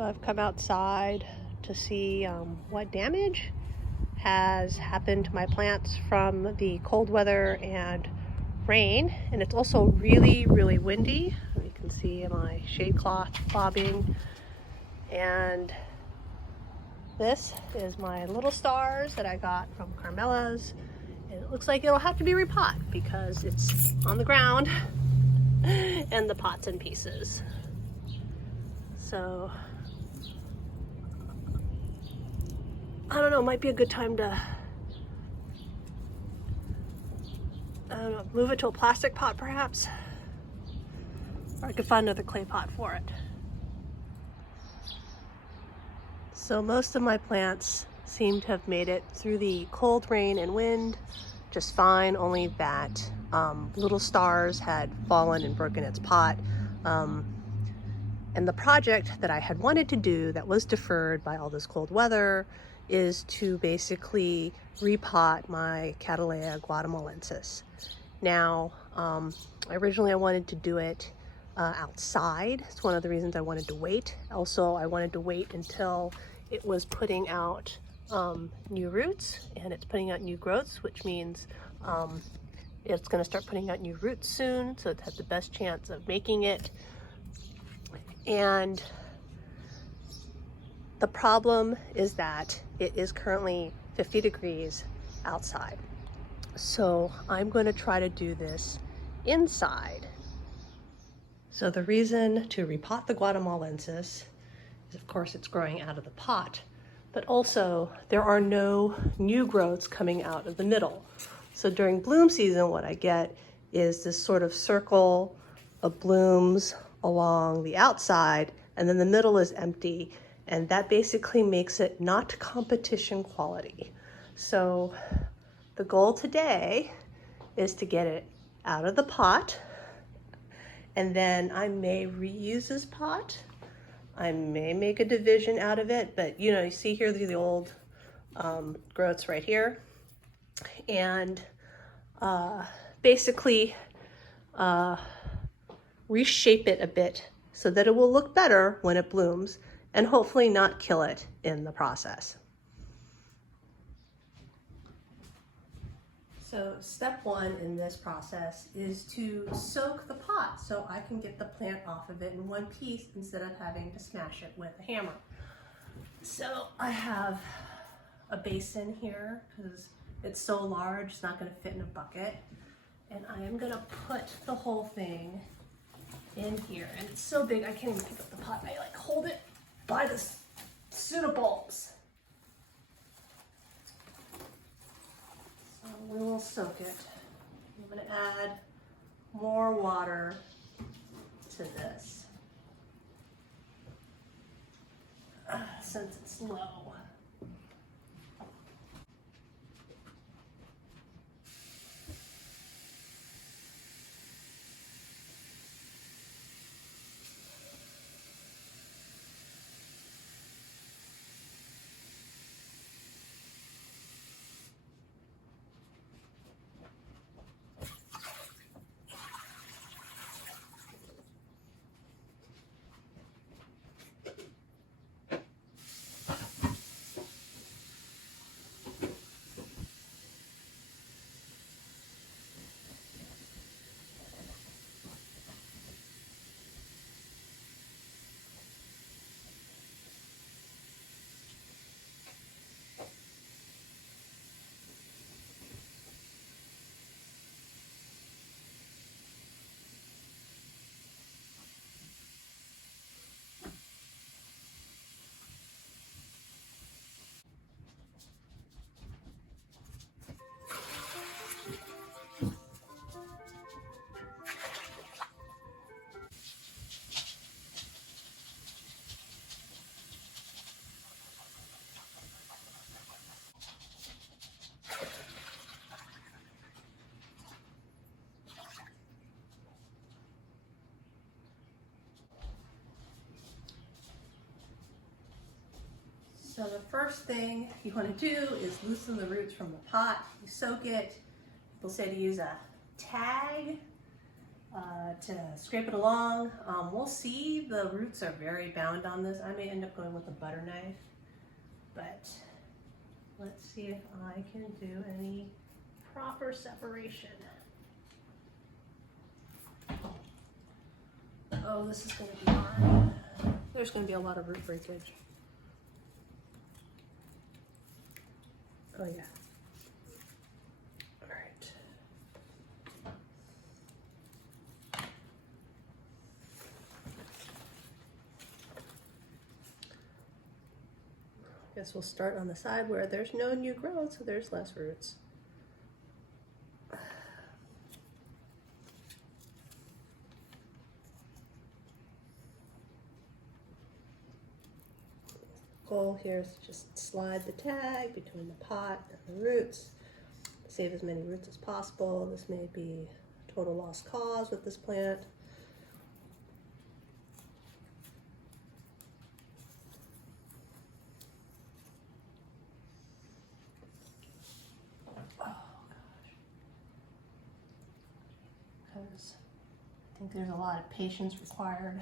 So I've come outside to see what damage has happened to my plants from the cold weather and rain. And it's also really, really windy. You can see my shade cloth bobbing. And this is my little stars that I got from Carmela's. And it looks like it'll have to be repot because it's on the ground and the pot's in pieces. So I don't know, might be a good time to move it to a plastic pot perhaps, or I could find another clay pot for it. So most of my plants seem to have made it through the cold rain and wind just fine, only that little stars had fallen and broken its pot. And the project that I had wanted to do that was deferred by all this cold weather is to basically repot my Cattleya Guatemalensis. Now, originally I wanted to do it outside. It's one of the reasons I wanted to wait. Also, I wanted to wait until it was putting out new roots, and it's putting out new growths, which means it's going to start putting out new roots soon, so it has the best chance of making it. And the problem is that it is currently 50 degrees outside. So I'm going to try to do this inside. So the reason to repot the Guatemalensis is, of course, it's growing out of the pot, but also there are no new growths coming out of the middle. So during bloom season, what I get is this sort of circle of blooms along the outside, and then the middle is empty, and that basically makes it not competition quality. So the goal today is to get it out of the pot, and then I may reuse this pot. I may make a division out of it, but you know, you see here the old growths right here, and basically reshape it a bit so that it will look better when it blooms, and hopefully not kill it in the process. So step one in this process is to soak the pot so I can get the plant off of it in one piece instead of having to smash it with a hammer. So I have a basin here because it's so large, it's not going to fit in a bucket. And I am going to put the whole thing in here. And it's so big I can't even pick up the pot. I like hold it by the pseudobulbs. So we will soak it. I'm going to add more water to this since it's low. So the first thing you want to do is loosen the roots from the pot. You soak it. People say to use a tag to scrape it along. We'll see. The roots are very bound on this. I may end up going with a butter knife, but let's see if I can do any proper separation. Oh, this is going to be hard. There's going to be a lot of root breakage. Oh yeah. All right. Guess we'll start on the side where there's no new growth, so there's less roots. Goal here is to just slide the tag between the pot and the roots, save as many roots as possible. This may be a total lost cause with this plant. Oh gosh, because I think there's a lot of patience required.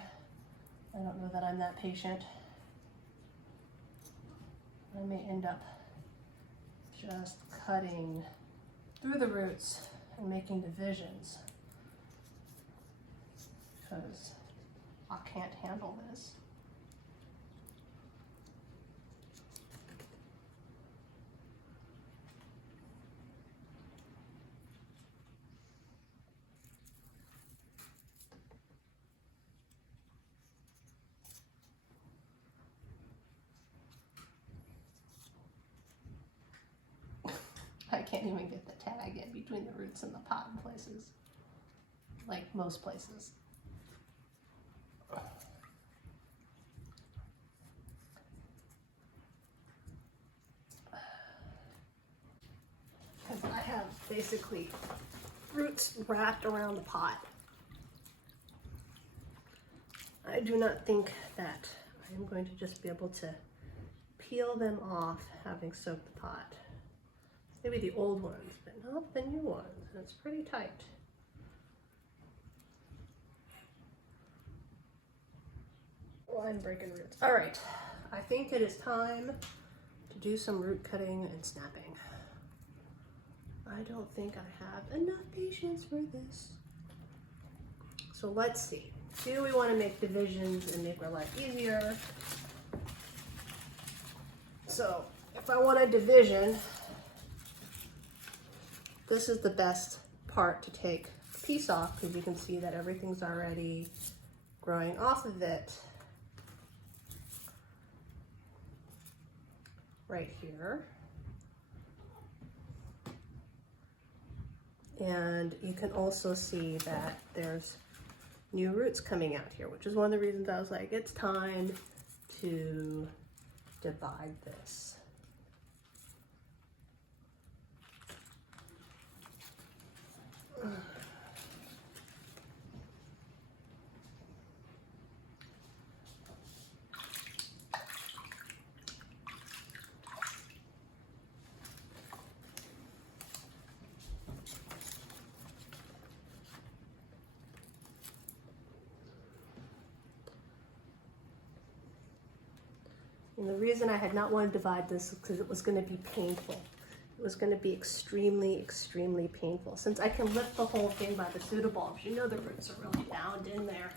I don't know that I'm that patient. I may end up just cutting through the roots and making divisions because I can't handle this. I can't even get the tag in between the roots and the pot in places, like most places. Because I have basically roots wrapped around the pot. I do not think that I am going to just be able to peel them off having soaked the pot. Maybe the old ones, but not the new ones. It's pretty tight. Oh, I'm breaking roots. All right, I think it is time to do some root cutting and snapping. I don't think I have enough patience for this. So let's see. Do we want to make divisions and make our life easier? So if I want a division, this is the best part to take a piece off because you can see that everything's already growing off of it right here. And you can also see that there's new roots coming out here, which is one of the reasons I was like, it's time to divide this. And the reason I had not wanted to divide this is because it was going to be painful. It was going to be extremely, extremely painful. Since I can lift the whole thing by the pseudobulbs, you know the roots are really bound in there.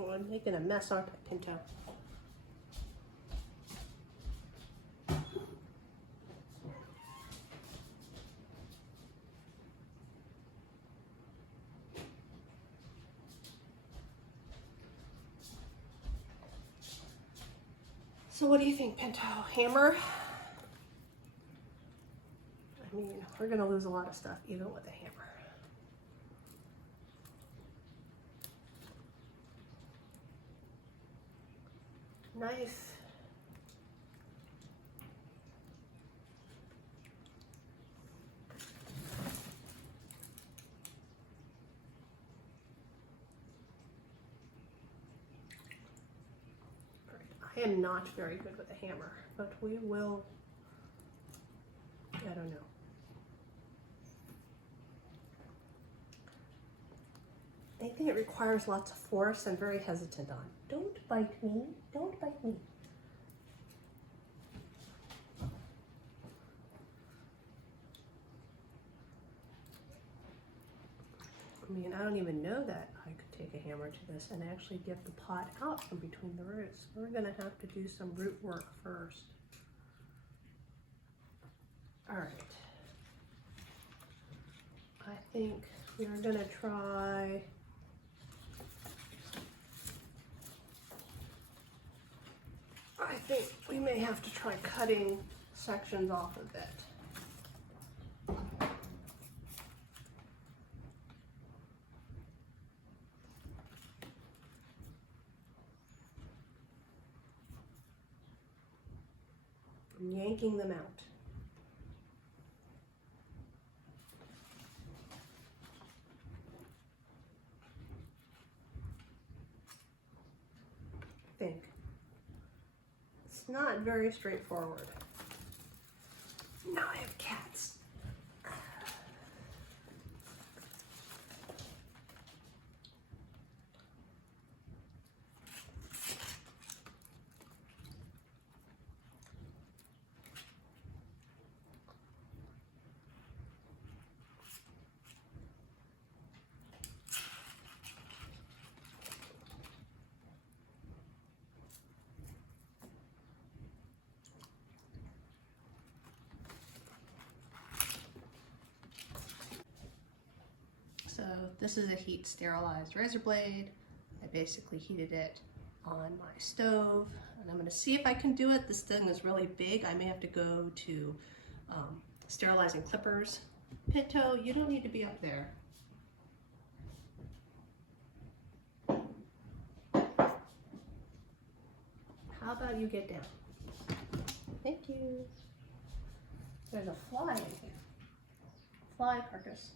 Oh, I'm making a mess, aren't I, Pinto? So what do you think, Pinto? Hammer? I mean, we're gonna lose a lot of stuff even with a hammer. knife. I am not very good with a hammer, but we will, I don't know. Anything that requires lots of force, I'm very hesitant on. Don't bite me, don't bite me. I mean, I don't even know that I could take a hammer to this and actually get the pot out from between the roots. We're gonna have to do some root work first. All right. I think we are gonna try I think we may have to try cutting sections off of it. I'm yanking them out. I think. It's not very straightforward. Now I have cats. So this is a heat sterilized razor blade. I basically heated it on my stove, and I'm going to see if I can do it. This thing is really big. I may have to go to sterilizing clippers. Pinto, you don't need to be up there. How about you get down? Thank you. There's a fly in here. Fly carcass.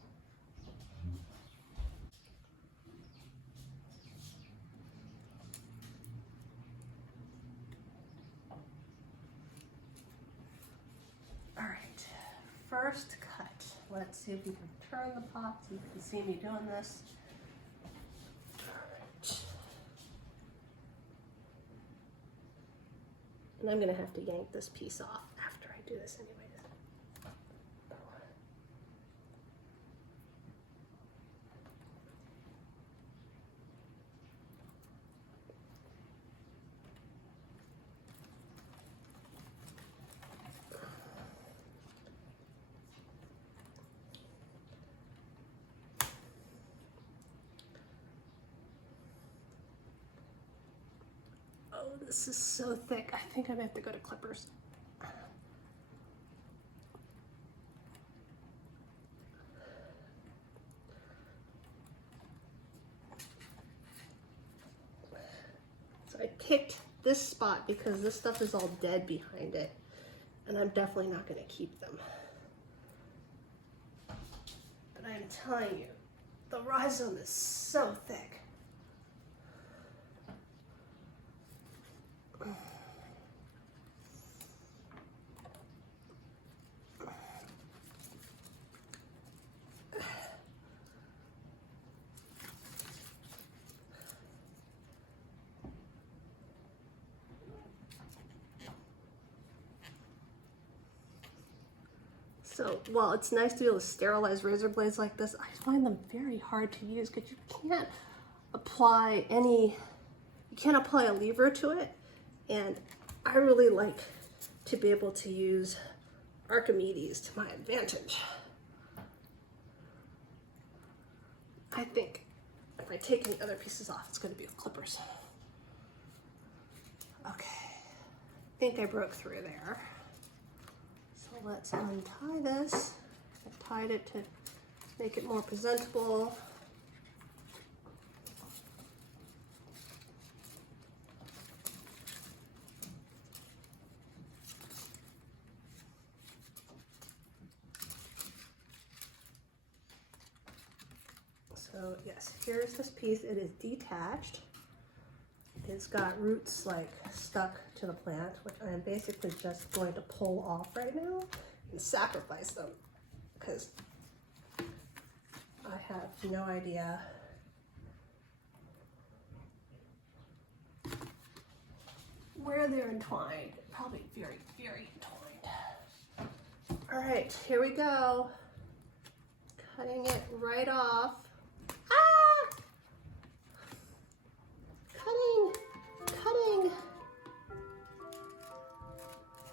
First cut. Let's see if we can turn the pot so you can see me doing this. Alright. And I'm gonna have to yank this piece off after I do this anyways. Oh, this is so thick. I think I may have to go to clippers. So I picked this spot because this stuff is all dead behind it, and I'm definitely not going to keep them. But I'm telling you, the rhizome is so thick. So while it's nice to be able to sterilize razor blades like this, I find them very hard to use because you can't apply a lever to it. And I really like to be able to use Archimedes to my advantage. I think if I take any other pieces off, it's going to be with clippers. Okay, I think I broke through there. So let's untie this. I tied it to make it more presentable. Yes, here's this piece. It is detached. It's got roots like stuck to the plant, which I am basically just going to pull off right now and sacrifice them because I have no idea where they're entwined. Probably very, very entwined. All right, here we go. Cutting it right off. Ah! Cutting.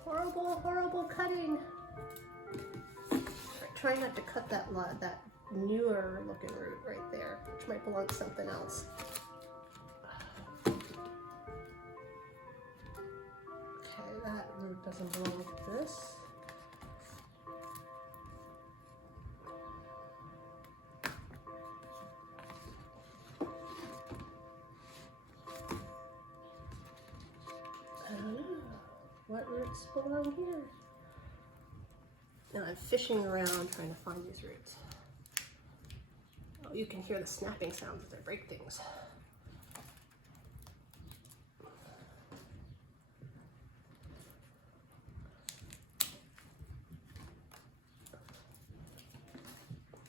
Horrible, horrible cutting. Try not to cut that newer looking root right there, which might belong to something else. Okay, that root doesn't belong to this. I don't know. What roots belong here? Now I'm fishing around trying to find these roots. Oh, you can hear the snapping sounds as I break things.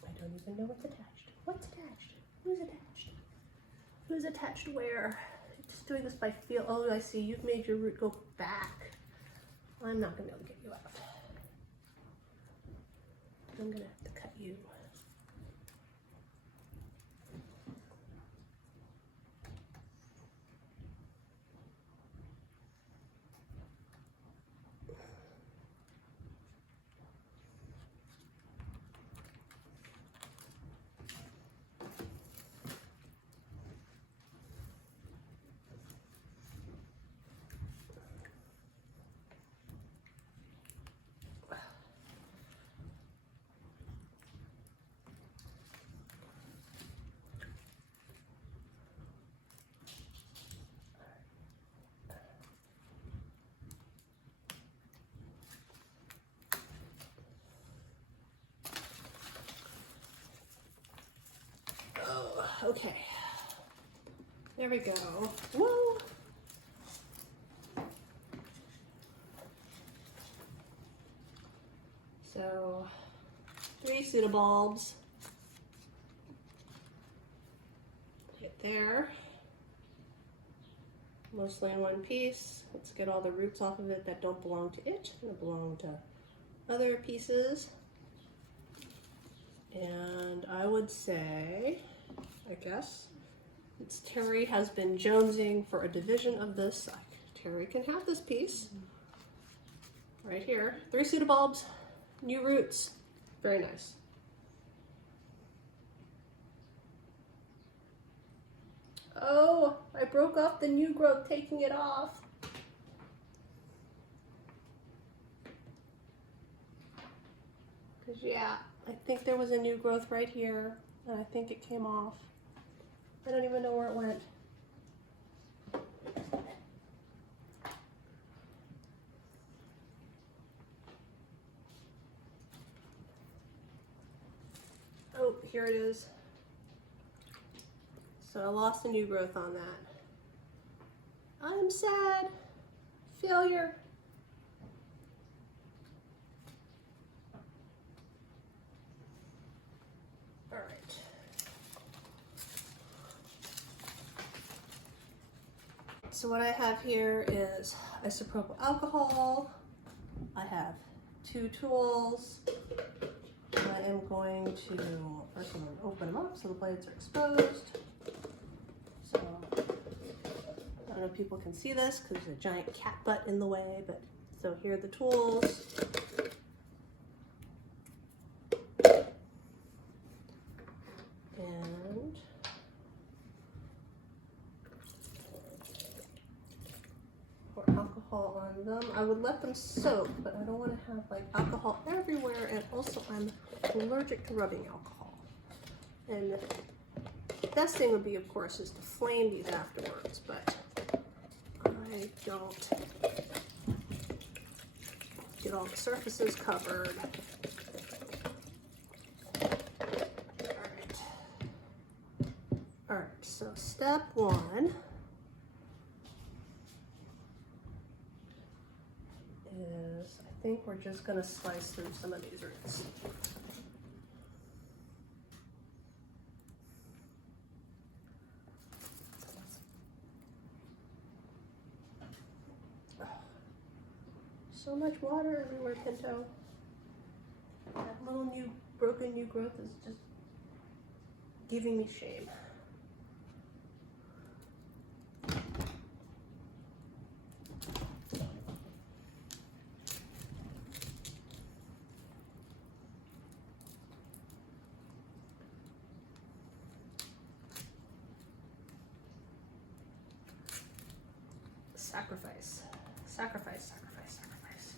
I don't even know what's attached. What's attached? Who's attached? Who's attached where? Just doing this by feel. Oh, I see. You've made your root go back. I'm not going to be able to get you out. I'm going to have to cut you. Okay, there we go. Woo! So, 3 pseudobulbs. Right there. Mostly in one piece. Let's get all the roots off of it that don't belong to it, that belong to other pieces. And I would say, I guess, since Terry has been jonesing for a division of this, Terry can have this piece right here. 3 pseudobulbs, new roots, very nice. Oh, I broke off the new growth taking it off. Because yeah, I think there was a new growth right here, and I think it came off. I don't even know where it went. Oh, here it is. So I lost a new growth on that. I'm sad. Failure. All right. So what I have here is isopropyl alcohol. I have 2 tools. I am going to, first I'm going to open them up so the blades are exposed. So, I don't know if people can see this because there's a giant cat butt in the way, but so here are the tools. And pour alcohol on them. I would let them soak, but I don't want to have like alcohol everywhere, and also I'm allergic to rubbing alcohol. And the best thing would be, of course, is to flame these afterwards, but I don't get all the surfaces covered. All right. step one is, I think we're just going to slice through some of these roots. So much water everywhere, Pinto. That little broken new growth is just giving me shame. Sacrifice, sacrifice, sacrifice, sacrifice.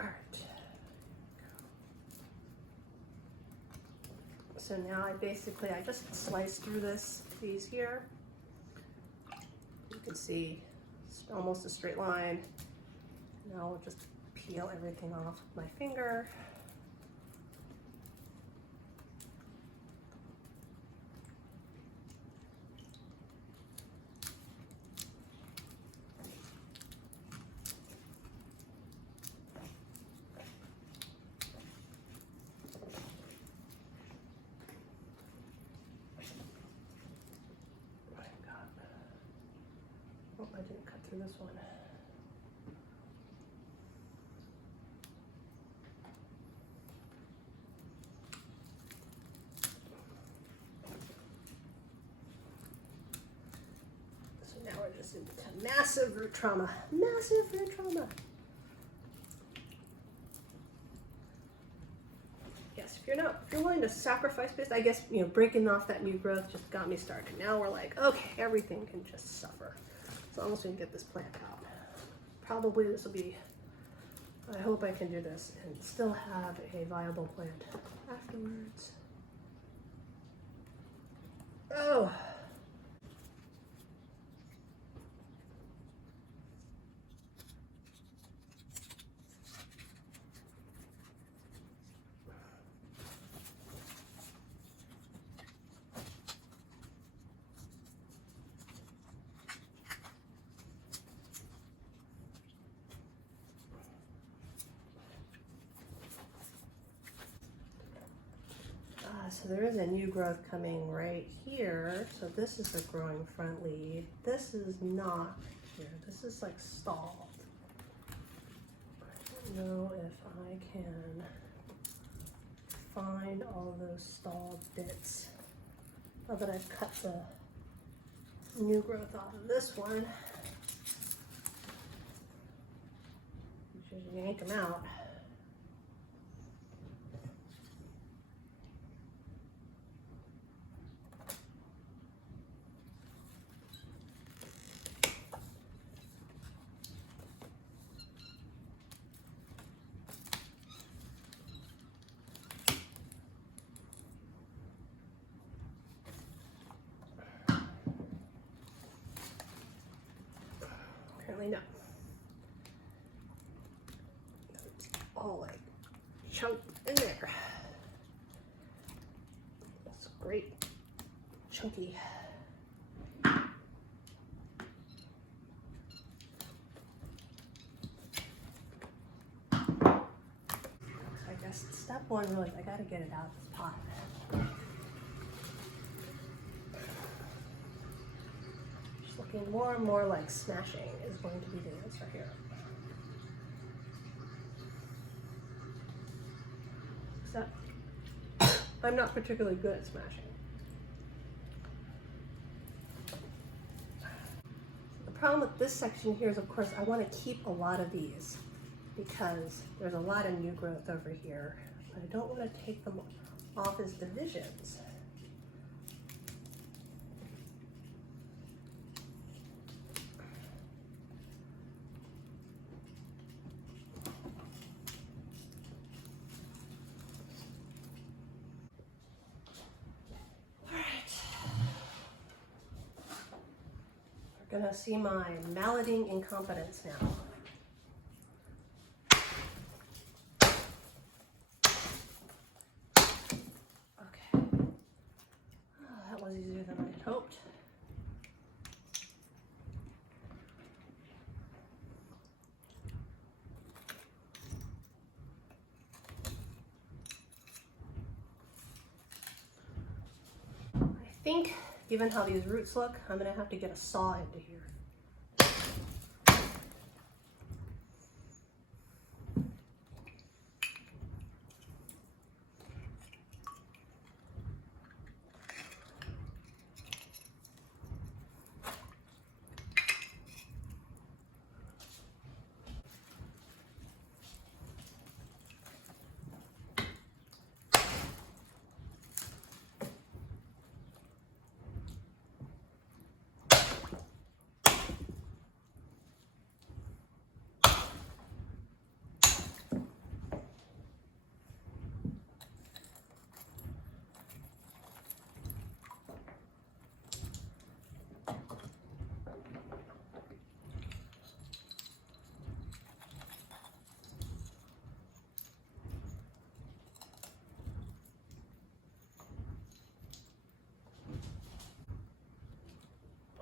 All right. So now I just slice through these here. You can see it's almost a straight line. Now I'll just peel everything off with my finger. Oh, I didn't cut through this one. So now we're just into massive root trauma. Massive root trauma. Yes, if you're willing to sacrifice this, I guess, breaking off that new growth just got me started. Now we're like, okay, everything can just suffer. As long as we can get this plant out. Probably this will be, I hope I can do this and still have a viable plant afterwards. Oh. So there is a new growth coming right here. So this is the growing front lead. This is not here. This is like stalled. I don't know if I can find all those stalled bits. Now that I've cut the new growth off of this one, just yank them out. Apparently not. It's all like chunked in there. That's great, chunky. I guess step one really is I gotta get it out of this pot. Looking more and more like smashing is going to be the answer here. Except I'm not particularly good at smashing. The problem with this section here is, of course, I want to keep a lot of these because there's a lot of new growth over here. But I don't want to take them off as divisions. Gonna see my malleting incompetence now. Okay. Oh, that was easier than I had hoped. I think, given how these roots look, I'm gonna have to get a saw into here.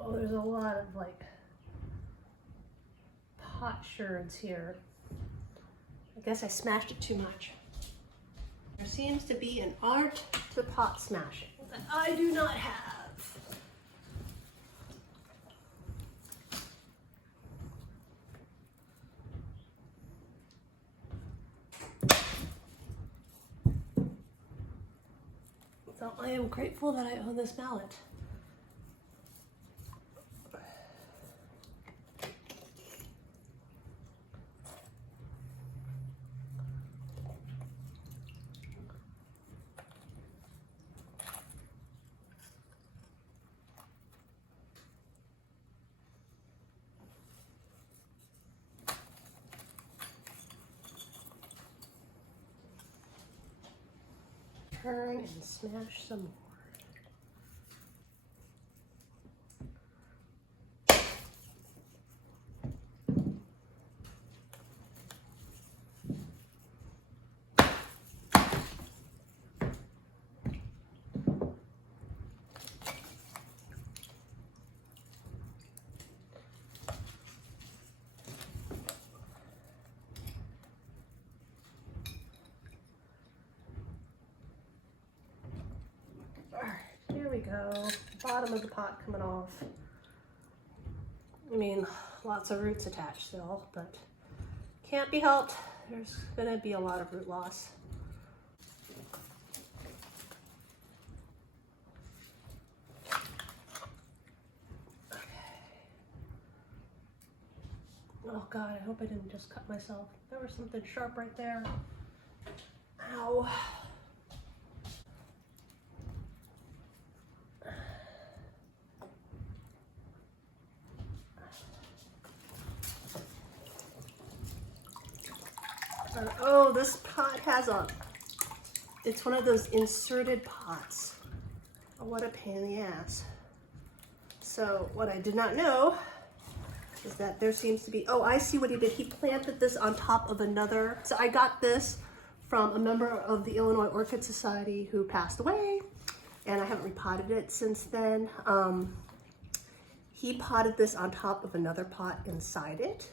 Oh, there's a lot of like pot sherds here. I guess I smashed it too much. There seems to be an art to pot smashing that I do not have. So I am grateful that I own this mallet. Turn and smash some more. Here we go, bottom of the pot coming off. I mean, lots of roots attached still, but can't be helped. There's gonna be a lot of root loss. Okay. Oh God, I hope I didn't just cut myself. There was something sharp right there. Ow. Oh, this pot has it's one of those inserted pots. Oh, what a pain in the ass. So what I did not know is that there seems to be, oh, I see what he did. He planted this on top of another. So I got this from a member of the Illinois Orchid Society who passed away, and I haven't repotted it since then. He potted this on top of another pot inside it.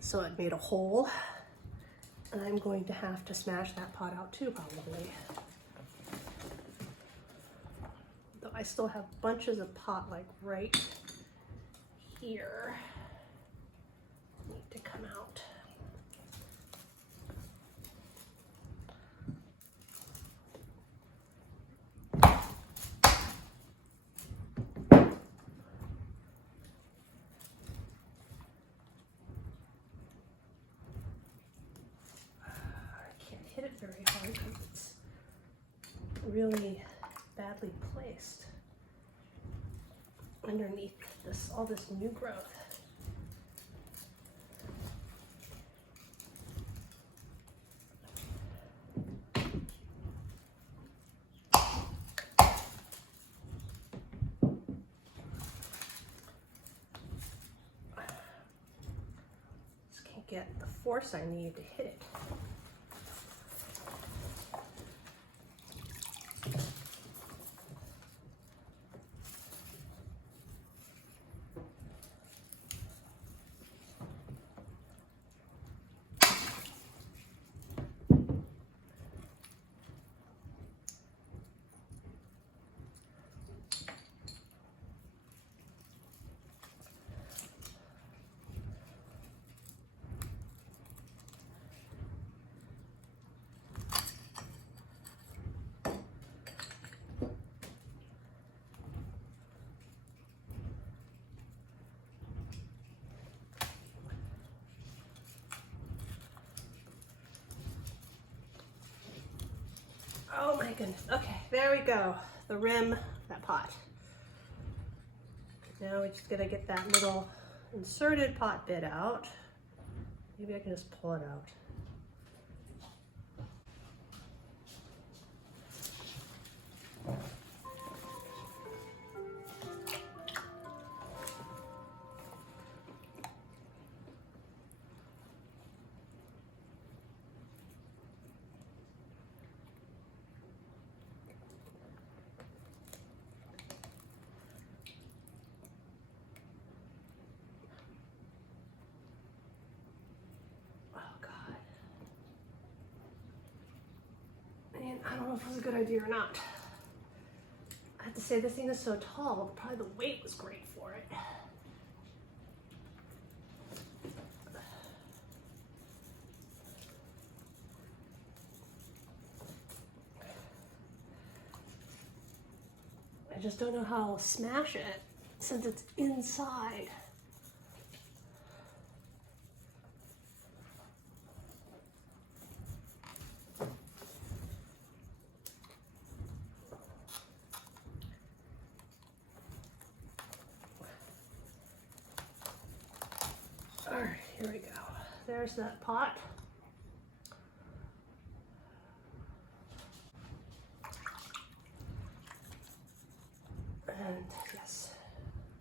So it made a hole. And I'm going to have to smash that pot out too, probably. Though I still have bunches of pot like right here. Need to come out. Hit it very hard because it's really badly placed underneath this, all this new growth. get the force I need to hit it. Oh my goodness. Okay, there we go. The rim of that pot. Now we just gotta get that little inserted pot bit out. Maybe I can just pull it out. I don't know if it was a good idea or not. I have to say, this thing is so tall, probably the weight was great for it. I just don't know how I'll smash it since it's inside. All right, here we go. There's that pot. And yes,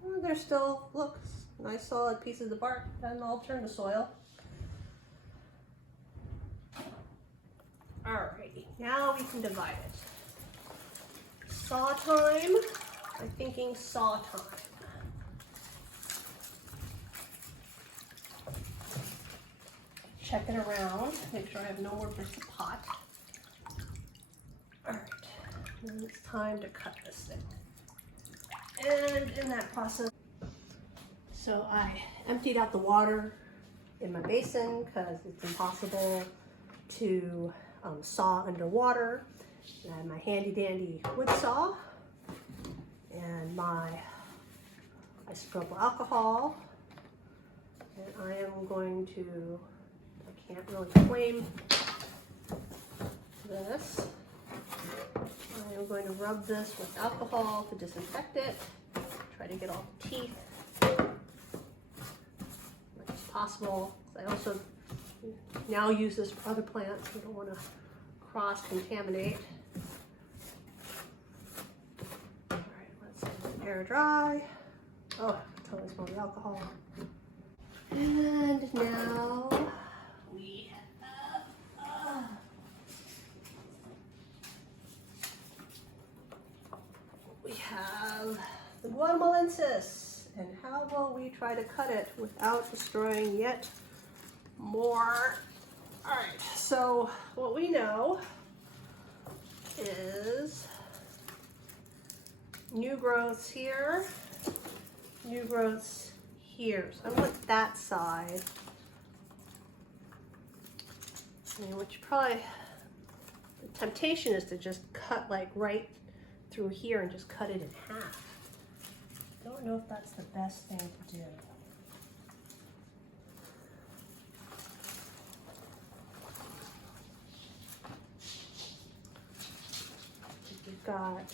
well, there's still, look, nice solid pieces of bark, and I'll turn to soil. Alrighty, now we can divide it. Saw time. I'm thinking saw time. Check it around, make sure I have no more bits of pot. All right, then it's time to cut this thing. And in that process, so I emptied out the water in my basin because it's impossible to saw underwater. And I have my handy dandy wood saw and my isopropyl alcohol. And I am going to, I can't really flame this. I am going to rub this with alcohol to disinfect it. Try to get all the teeth as much as possible. I also now use this for other plants. We don't want to cross-contaminate. All right, let's let the air dry. Oh, I totally smell the alcohol. And now we have the Guatemalensis, and how will we try to cut it without destroying yet more? All right, so what we know is new growths here, new growths here. So I want that side. Which probably, the temptation is to just cut like right through here and just cut it in half. I don't know if that's the best thing to do. You've got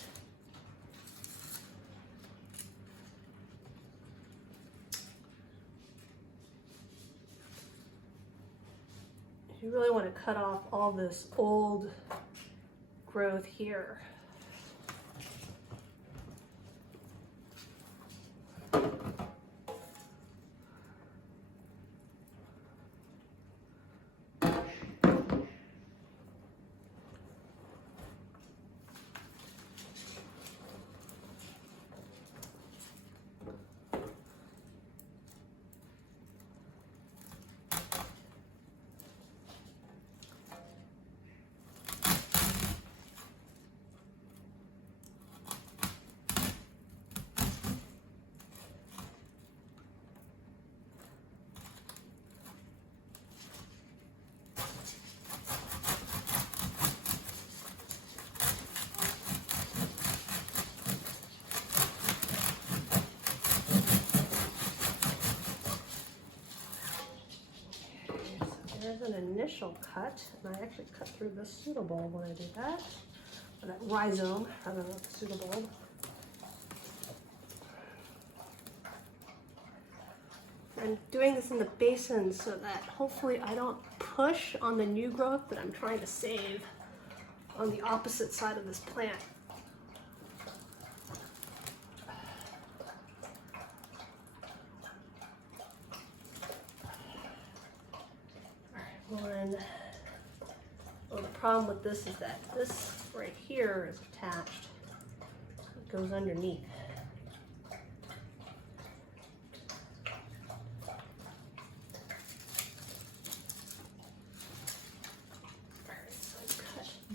you really want to cut off all this old growth here. there's an initial cut, and I actually cut through the pseudobulb when I did that, or that rhizome rather than the pseudobulb. I'm doing this in the basin so that hopefully I don't push on the new growth that I'm trying to save on the opposite side of this plant. One. Well, the problem with this is that this right here is attached. It goes underneath.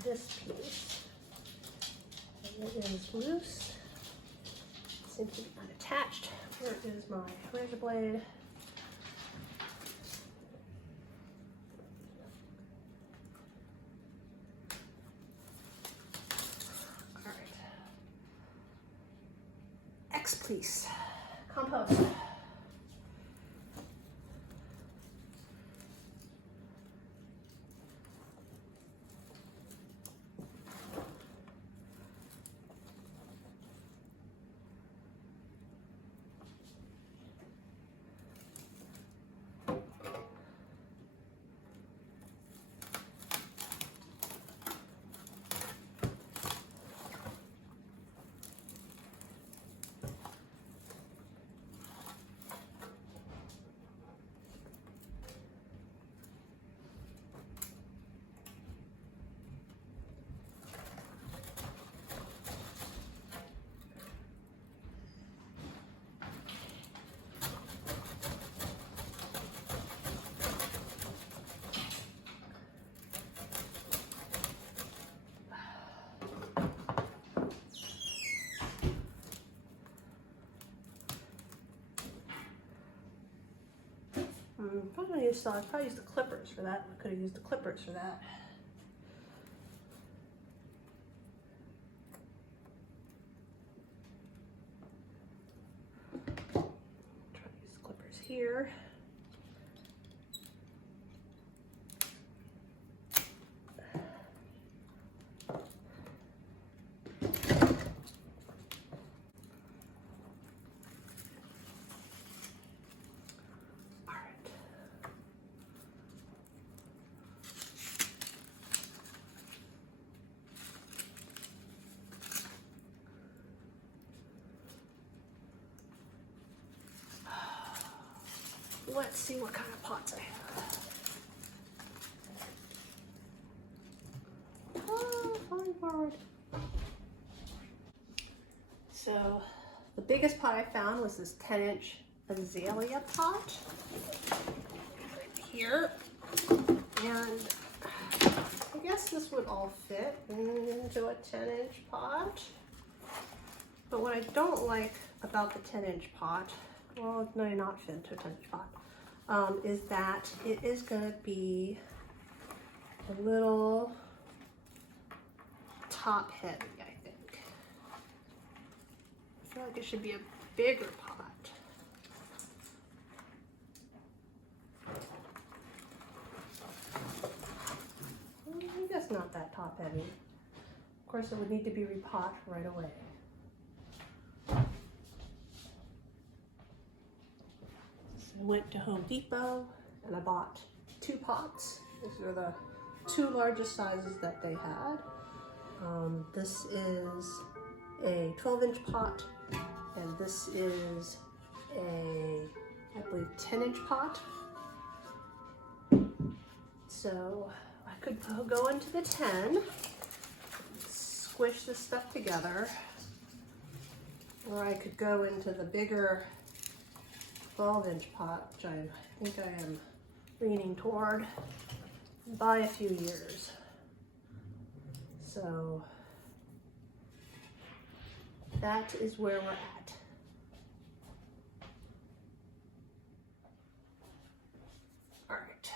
This piece, and it is loose, seems to be unattached. Where is my razor blade? All right, X piece, compost. Probably use I probably used the clippers for that. I could have used the clippers for that. Try to use the clippers here. Let's see what kind of pots I have. Oh, falling forward. So the biggest pot I found was this 10-inch azalea pot right here. And I guess this would all fit into a 10-inch pot. But what I don't like about the 10-inch pot, well, it may not fit into a 10-inch pot, is that it is going to be a little top heavy, I think. I feel like it should be a bigger pot. I guess not that top heavy. Of course, it would need to be repot right away. I went to Home Depot and I bought 2 pots. These are the 2 largest sizes that they had. This is a 12-inch pot, and this is a, I believe, 10-inch pot. So I could go into the 10, squish this stuff together, or I could go into the bigger 12-inch pot, which I think I am leaning toward, by a few years. So that is where we're at. All right.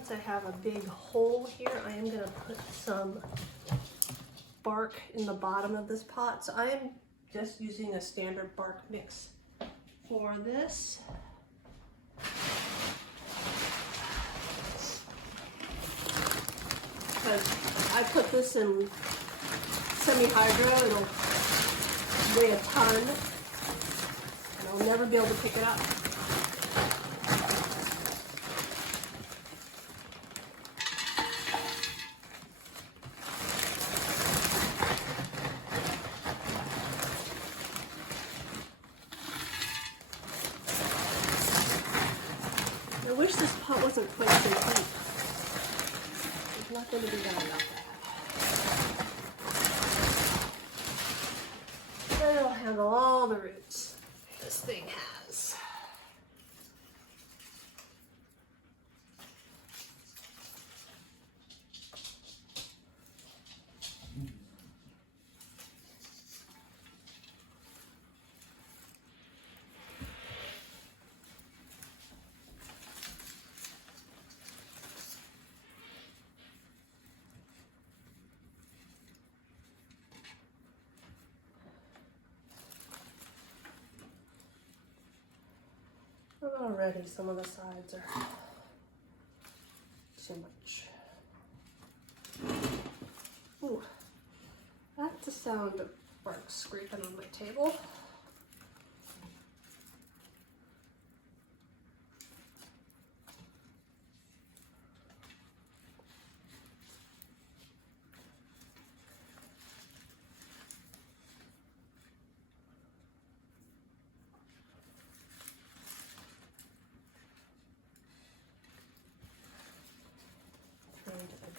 since I have a big hole here, I am going to put some bark in the bottom of this pot. So I am just using a standard bark mix for this. Because I put this in semi-hydro, it'll weigh a ton, and I'll never be able to pick it up. I wish this pot wasn't quite so deep. There's not going to be that enough. And it'll handle all the roots this thing has. Already some of the sides are too much. Ooh, that's the sound of bark scraping on my table.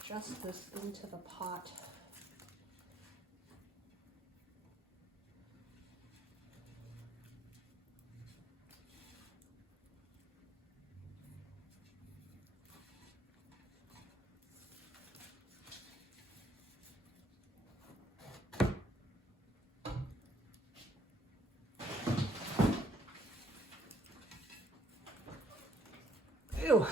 Adjust this into the pot. Ew.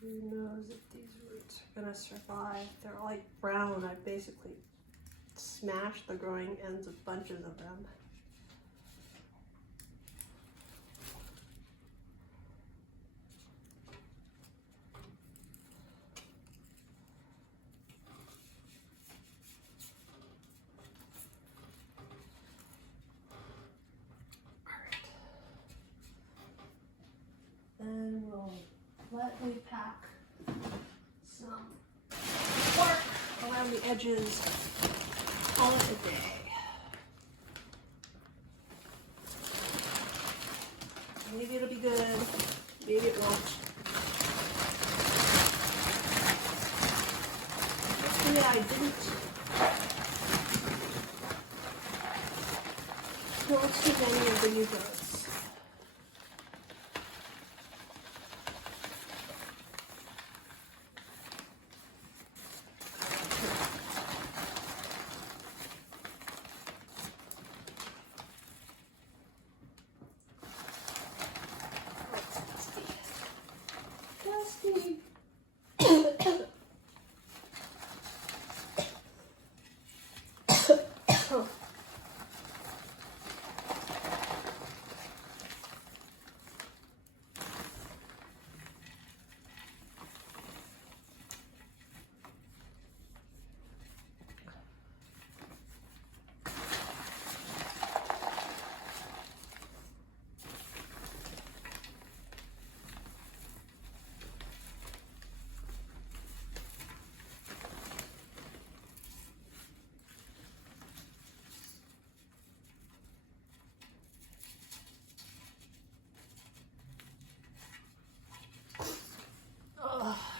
Who knows if these roots are gonna survive? They're like brown. I basically smashed the growing ends of bunches of them. Then we'll lightly pack some bark around the edges. Call it a day. Maybe it'll be good, maybe it won't. Yeah, I didn't kill too many of the new growths.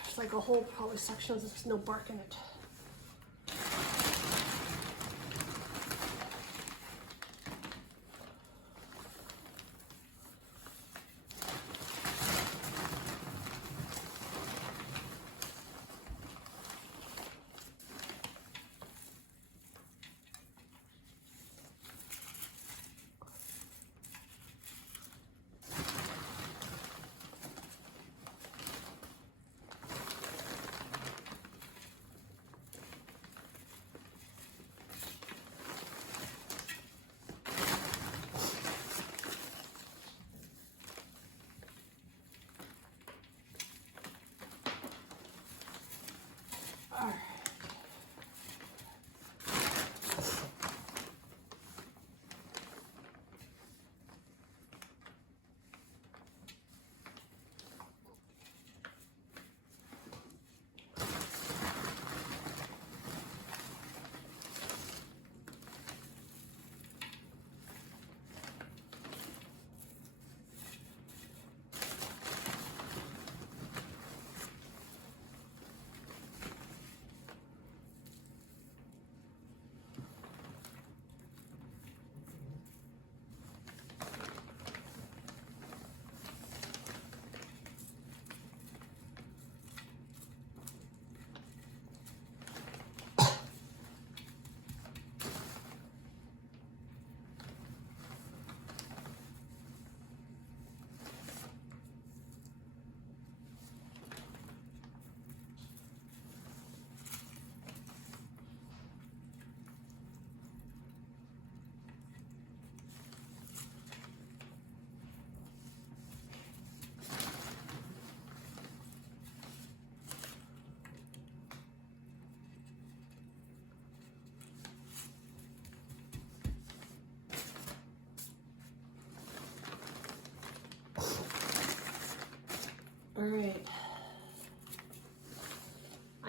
It's like a whole probably section of there's no bark in it.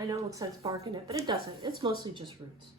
I know it looks like it's bark in it, but it doesn't. It's mostly just roots.